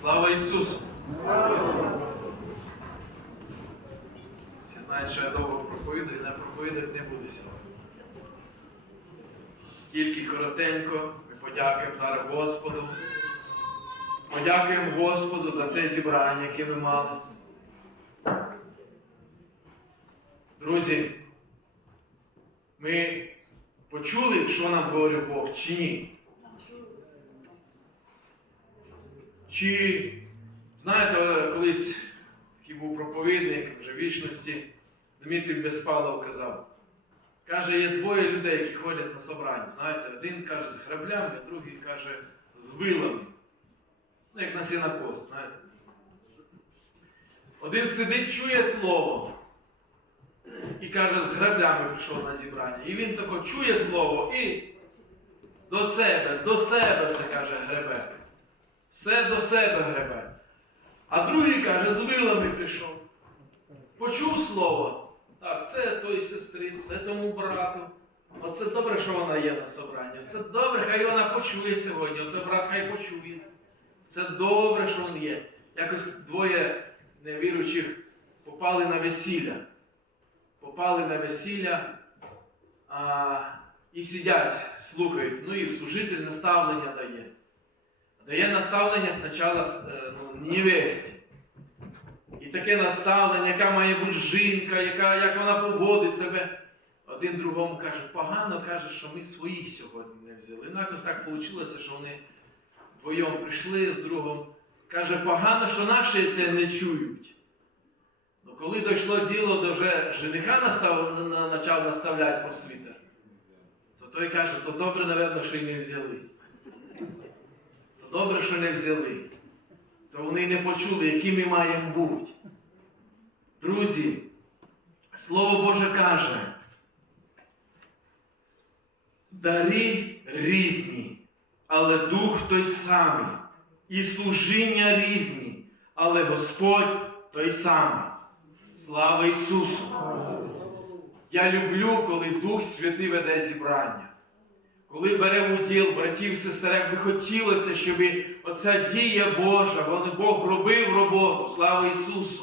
Слава Ісусу! Всі знають, що я довго проповідую, не проповідати не буду сьогодні. Тільки коротенько ми подякуємо зараз Господу. Подякуємо Господу за це зібрання, яке ми мали. Друзі, ми почули, що нам говорив Бог, чи ні? Чи знаєте, колись такий був проповідник вже вічності, Дмитрій Безпалов казав. Каже, є двоє людей, які ходять на собрання. Знаєте, один каже з граблями, а другий каже з вилами. Ну, як на сінокос, знаєте. Один сидить, чує слово. І каже, з граблями прийшов на зібрання. І він тако чує слово і до себе, до себе все каже гребе. Все до себе гребе. А другий каже, з вилами прийшов. Почув слово. Так, це той сестри, це тому брату. Оце добре, що вона є на собранні. Це добре, хай вона почує сьогодні. Оце брат хай почує. Це добре, що він є. Якось двоє невіруючих попали на весілля. Попали на весілля а, і сидять, слухають. Ну і служитель наставлення дає. Дає наставлення спочатку е, ну, невесті. І таке наставлення, яка має бути жінка, яка, як вона поводить себе. Один другому каже, погано каже, що ми своїх сьогодні не взяли. Ну, якось так вийшло, що вони вдвоєм прийшли з другом. Каже, погано, що наші це не чують. Ну, коли дійшло діло до жениха настав, почав наставляти про світер, то той каже, то добре, напевно, що й не взяли. Добре, що не взяли. То вони не почули, які ми маємо бути. Друзі, Слово Боже каже, дари різні, але дух той самий, і служіння різні, але Господь той самий. Слава Ісусу! Я люблю, коли Дух Святий веде зібрання. Коли бере в уділ братів, сестер, як би хотілося, щоб оця дія Божа, вони Бог робив роботу, слава Ісусу.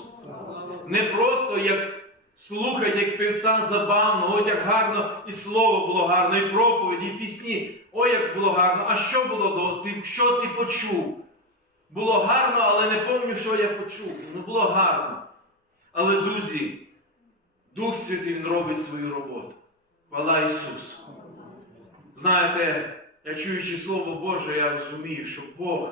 Не просто як слухати, як півця забавно, от як гарно і слово було гарно, і проповіді, і пісні. Ой, як було гарно. А що було до ти, що ти почув? Було гарно, але не пам'ятаю, що я почув. Ну було гарно. Але, друзі, Дух Святий робить свою роботу. Хвала Ісусу. Знаєте, я чуючи Слово Боже, я розумію, що Бог,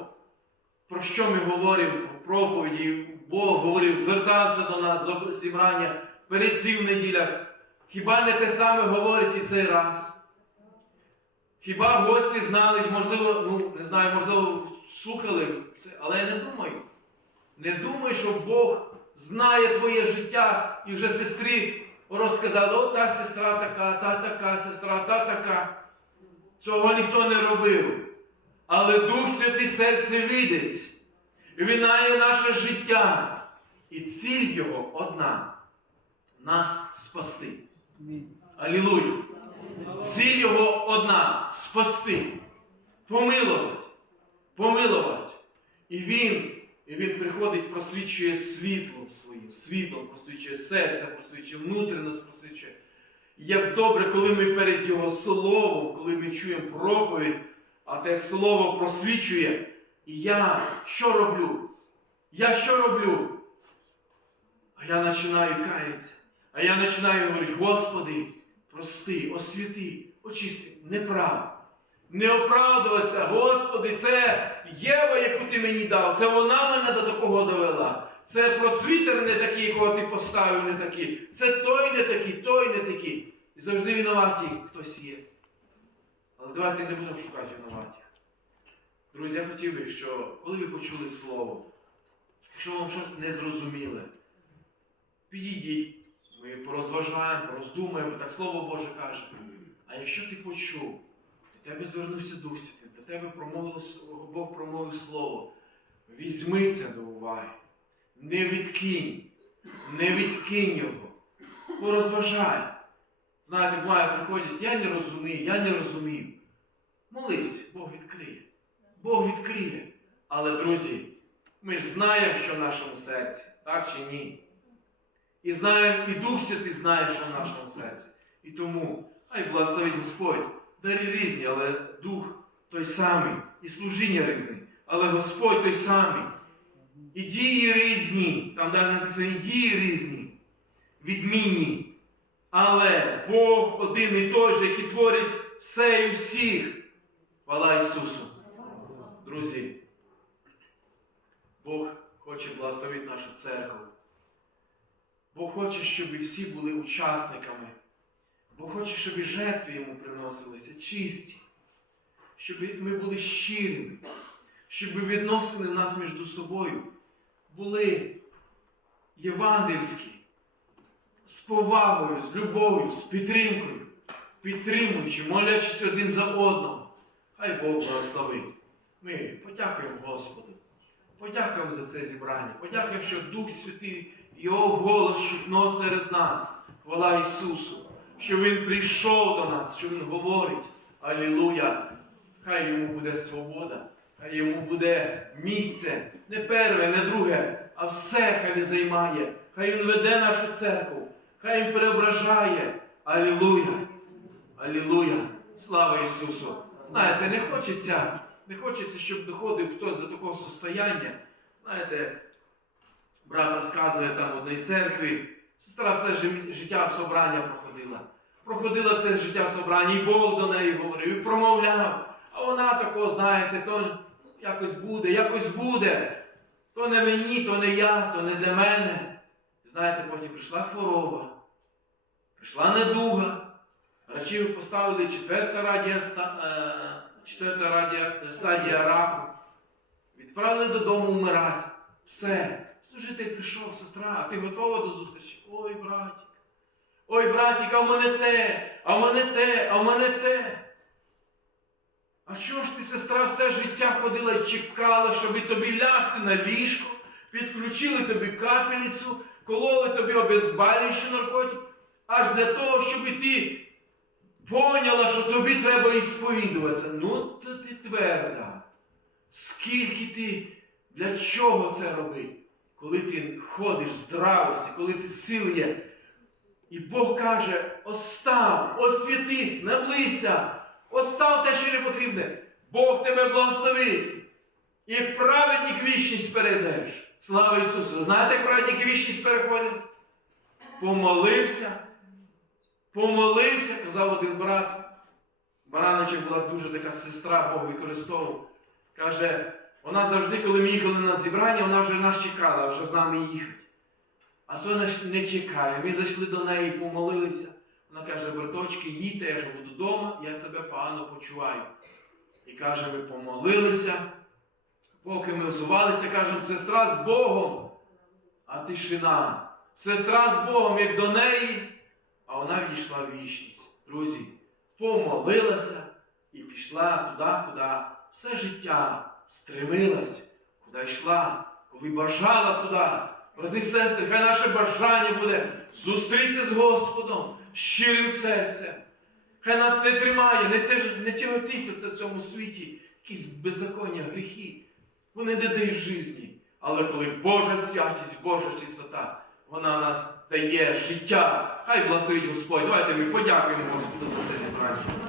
про що ми говоримо проповіді, Бог говорив, звертався до нас з зібрання перед в неділях. Хіба не те саме говорить і цей раз? Хіба гості знали, можливо, ну, не знаю, можливо, слухали це, але я не думаю. Не думай, що Бог знає твоє життя і вже сестрі розказали, о, та сестра така, та така сестра, та така. Цього ніхто не робив. Але Дух Святий серце видить. Він знає наше життя. І ціль його одна нас спасти. Алілуя! Ціль його одна спасти, помилувати, помилувати. І він, і він приходить, просвічує світлом своїм, світлом просвічує серце, просвічує внутрішність, просвічує. Як добре, коли ми перед Його Словом, коли ми чуємо проповідь, а те Слово просвічує. І я що роблю? Я що роблю? А я починаю каятися. А я починаю говорити, Господи, прости, освіти, очисти, неправда. Не оправдуватися, Господи, це Єва, яку ти мені дав, це вона мене до такого довела. Це просвітер не такий, якого ти поставив, не такий. Це той не такий, той не такий. І завжди винуватий хтось є. Але давайте не будемо шукати винуватих. Друзі, я хотів би, що коли ви почули слово, якщо вам щось не зрозуміле, підійдіть, ми порозважаємо, пороздумаємо, так Слово Боже каже. А якщо ти почув, до тебе звернувся Дух Святий, до тебе промовило, Бог промовив Слово. Візьми це до уваги. Не відкинь, не відкинь його. Порозважай. Знаєте, буває, приходять, я не розумію, я не розумію. Молись, Бог відкриє. Бог відкриє. Але, друзі, Ми ж знаємо, що в нашому серці, так чи ні? І знаємо, і Дух Святий знає, що в нашому серці. І тому, хай благословить Господь. Дарі різні, але Дух той самий, і служіння різні, але Господь той самий. І дії різні, там далі написано, і дії різні, відмінні. Але Бог один і той же, який творить все і всіх. Хвала Ісусу. Друзі, Бог хоче благословити нашу церкву. Бог хоче, щоб всі були учасниками. Бог хоче, щоб і жертви йому приносилися чисті, щоб ми були щирими, щоб відносини нас між собою були євангельські, з повагою, з любов'ю, з підтримкою, підтримуючи, молячись один за одного. Хай Бог благословить. Ми подякуємо Господу. Подякуємо за це зібрання. Подякуємо, що Дух Святий, Його голос чутно серед нас. Хвала Ісусу, що Він прийшов до нас, що Він говорить. Алілуя! Хай йому буде свобода, хай йому буде місце, не перше, не друге, а все хай він займає. Хай Він веде нашу церкву, хай Він преображає. Алілуя! Алілуя! Слава Ісусу! Знаєте, не хочеться, не хочеться, щоб доходив хтось до такого состояння. Знаєте, брат розказує там в одній церкві, сестра все життя собрання проходила. Проходила все життя в собранні, і Бог до неї говорив, і промовляв. А вона такого, знаєте, то якось буде, якось буде. То не мені, то не я, то не для мене. Знаєте, потім прийшла хвороба, прийшла недуга. Врачів поставили четверта радія, е, четверта радія, стадія раку. Відправили додому вмирати. Все. Служитель прийшов, сестра, а ти готова до зустрічі? Ой, братик. Ой, братик, а в мене те, а в мене те, а в мене те. А чого ж ти, сестра, все життя ходила і чекала, щоб тобі лягти на ліжко, підключили тобі капельницю, кололи тобі обезболюючий наркотик, аж для того, щоб ти поняла, що тобі треба ісповідуватися. Ну, то ти тверда. Скільки ти, для чого це робити? Коли ти ходиш здравості, коли ти сил є. І Бог каже: остав, освятись, наблизься, остав те, що не потрібне. Бог тебе благословить. І як праведник вічність перейдеш. Слава Ісусу! Знаєте, як праведник вічність переходять? Помолився, помолився, казав один брат. Бараничок була дуже така сестра, Бог використовував. Каже, вона завжди, коли ми їхали на зібрання, вона вже нас чекала, вже з нами їхати. А Соня не чекає. Ми зайшли до неї, помолилися. Вона каже, браточки, їдьте, я ж буду вдома, я себе погано почуваю. І каже, ми помолилися. Поки ми взувалися, кажемо, сестра з Богом, а тишина. Сестра з Богом, як до неї, а вона війшла в вічність. Друзі, помолилася і пішла туди, куди все життя стремилась, куди йшла, коли бажала туди. Брати сестри, хай наше бажання буде зустрітися з Господом щирим серцем. Хай нас не тримає, не, теж, не тяготить оце в цьому світі, якісь беззаконня, гріхи. Вони не дають житті. Але коли Божа святість, Божа чистота, вона нас дає життя. Хай благословить Господь. Давайте ми подякуємо Господу за це зібрання.